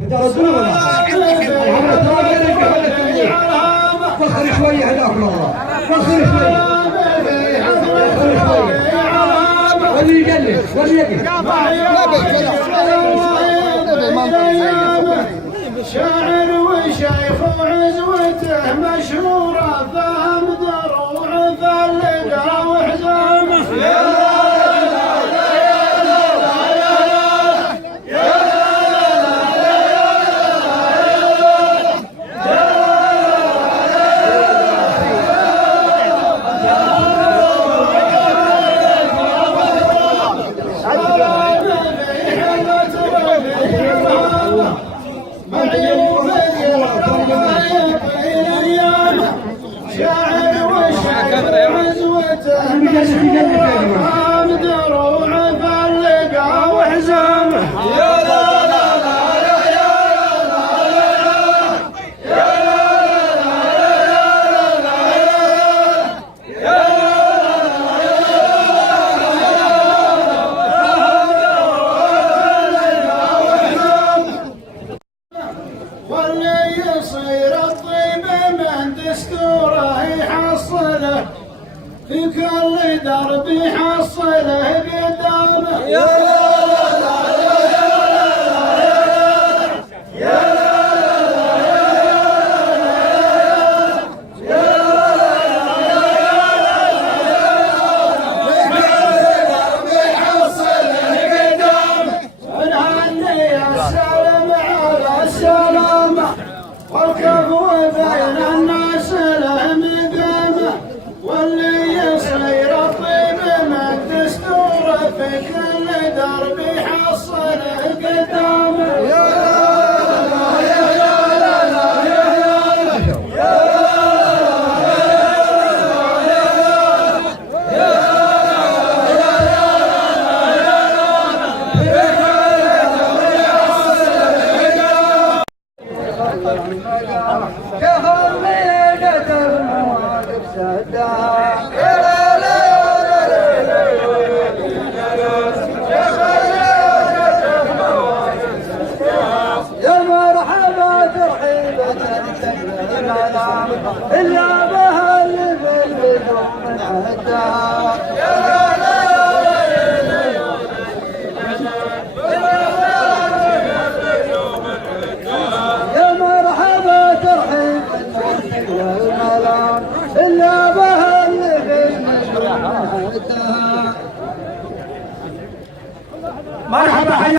تردون ولا؟ فخر شوية هداك الله. فخر شوية. ولي يقلب ولي يقلب. شاعر وشيخ وعزوته مشهورة فهم دروع فاللقى وحزامه. شاعر وشيخ وعزوته مشهورة فهم دروع فاللقى وحزامه. واللي يصير الطيب من دستوره يحصله في كل درب يحصله قدامه. والكفو بين الناس له مقامه واللي يصير الطيب من دستوره في كل درب يحصله قدامه. يا مرحبا ترحيبة